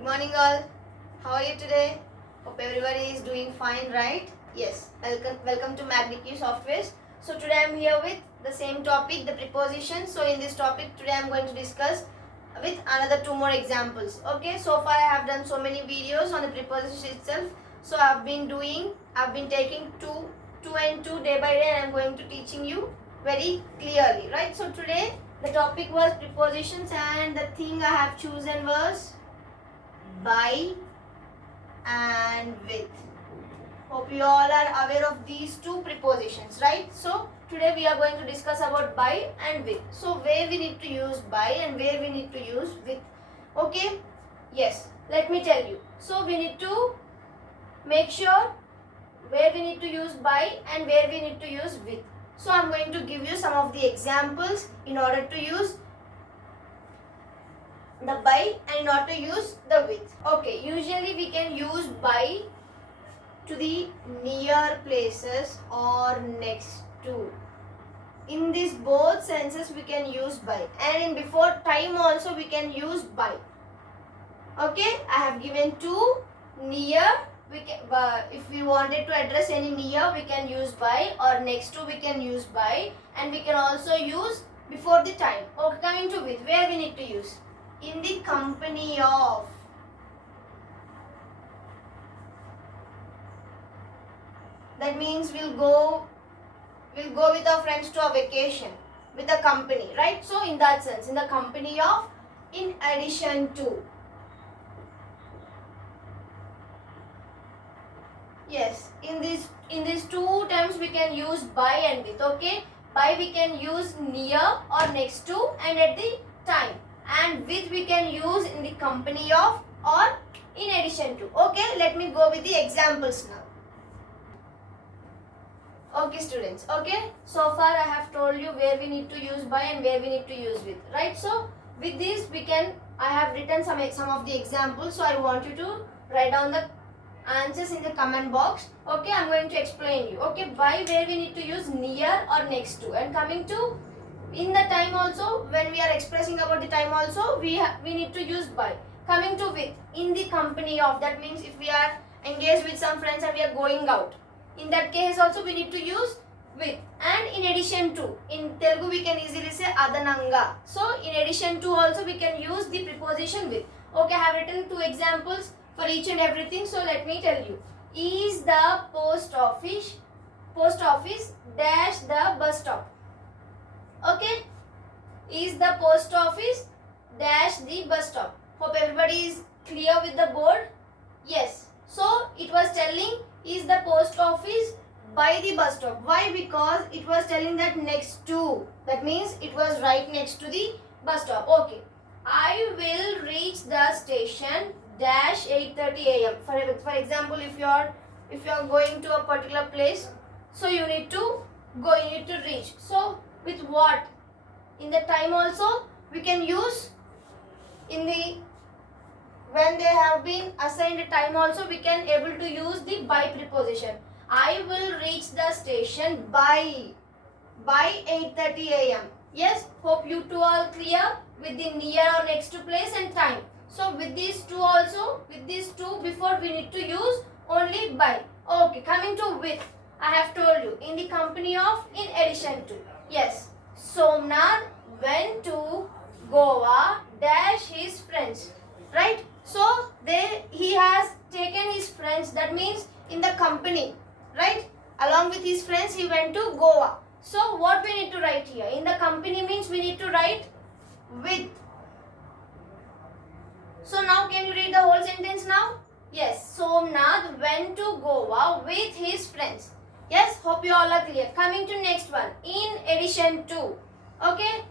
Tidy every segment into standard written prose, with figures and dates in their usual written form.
Good morning all. How are you today? Hope everybody is doing fine, right? Yes. Welcome to MagniQ Softwares. So today I am here with the same topic, the preposition. So in this topic today I am going to discuss with another two more examples. Okay. So far I have done so many videos on the preposition itself. So I have been taking two and two day by day, and I am going to teaching you very clearly, right? So today the topic was prepositions, and the thing I have chosen was by and with. Hope you all are aware of these two prepositions, right? So today we are going to discuss about by and with. So where we need to use by and where we need to use with. Okay? Yes. Let me tell you. So we need to make sure where we need to use by and where we need to use with. So I am going to give you some of the examples in order to use the by and not to use the with. Okay, usually we can use by to the near places or next to. In these both senses we can use by, and in before time also we can use by. Okay, I have given two near. We can, if we wanted to address any near, we can use by, or next to we can use by, and we can also use before the time. Okay, coming to with, where we need to use in the company of. That means we'll go with our friends to a vacation with a company, right? So in that sense, in the company of, in addition to. Yes, in these two terms we can use by and with. Okay, by we can use near or next to and at the time, and with we can use in the company of or in addition to. Okay, let me go with the examples now. Okay students, okay, so far I have told you where we need to use by and where we need to use with, right? So with this I have written some of the examples, so I want you to write down the answers in the comment box. Okay, I am going to explain you. Okay, by where we need to use near or next to, and coming to in the time also, when we are expressing about the time also we need to use by. Coming to with, in the company of, that means if we are engaged with some friends and we are going out, in that case also we need to use with. And in addition to, in Telugu we can easily say adananga. So in addition to also we can use the preposition with. Okay, I have written two examples for each and everything. So let me tell you. Is the post office dash the bus stop. Okay, is the post office dash the bus stop. Hope everybody is clear with the board. Yes, so it was telling is the post office by the bus stop. Why? Because it was telling that next to, that means it was right next to the bus stop. Okay, I will reach the station dash 8:30 a.m. For example, if you are going to a particular place, so you need to go, you need to reach. So with what? In the time also we can use, in the when they have been assigned a time also we can able to use the by preposition. I will reach the station by 8:30 a.m. Yes, hope you two are clear with the near or next to place and time. So with these two also, with these two before we need to use only by. Okay, coming to with, I have told you in the company of, in addition to. Yes, Somnath went to Goa dash his friends, right? So he has taken his friends, that means in the company, right? Along with his friends he went to Goa. So what we need to write here? In the company means we need to write with. So now can you read the whole sentence now? Yes, Somnath went to Goa with his friends. Yes, hope you all are clear. Coming to next one, in addition to. Okay,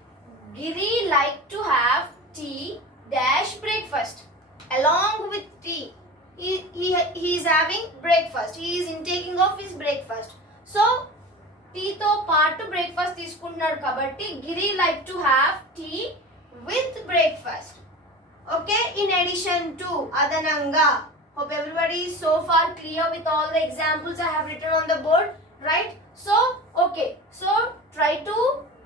Giri like to have tea dash breakfast. Along with tea, he is having breakfast. He is intaking of his breakfast. So tea తో పాటు breakfast తీసుకుంటున్నాడు కాబట్టి Giri like to have tea with breakfast. Okay, in addition to, adananga. Hope everybody is so far clear with all the examples I have written on the board, right? So okay, so try to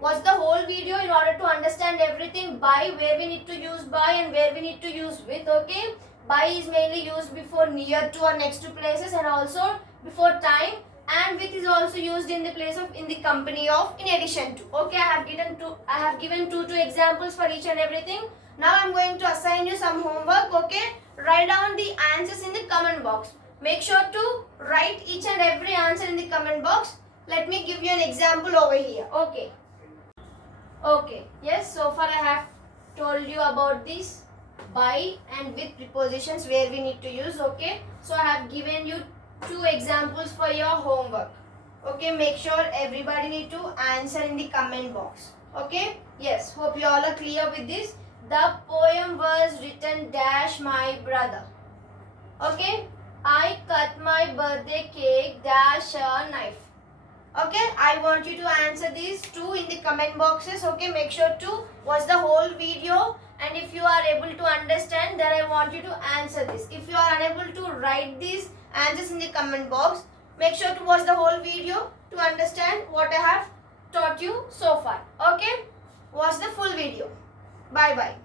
watch the whole video in order to understand everything, by where we need to use by and where we need to use with. Okay, By is mainly used before near to or next to places, and also before time, and with is also used in the place of in the company of, in addition to. Okay, I have given two examples for each and everything. Now I'm going to assign you some homework. Okay, write down the answers in the comment box. Make sure to write each and every answer in the comment box. Let me give you an example over here. Okay, yes, so far I have told you about this by and with prepositions where we need to use. Okay, so I have given you two examples for your homework. Okay, make sure everybody need to answer in the comment box. Okay, yes, hope you all are clear with this. The poem was written dash my brother. Okay, I cut my birthday cake dash a knife. Okay, I want you to answer these two in the comment boxes. Okay, make sure to watch the whole video, and if you are able to understand, then I want you to answer this. If you are unable to write these answers in the comment box, make sure to watch the whole video to understand what I have taught you so far. Okay, watch the full video. Bye bye.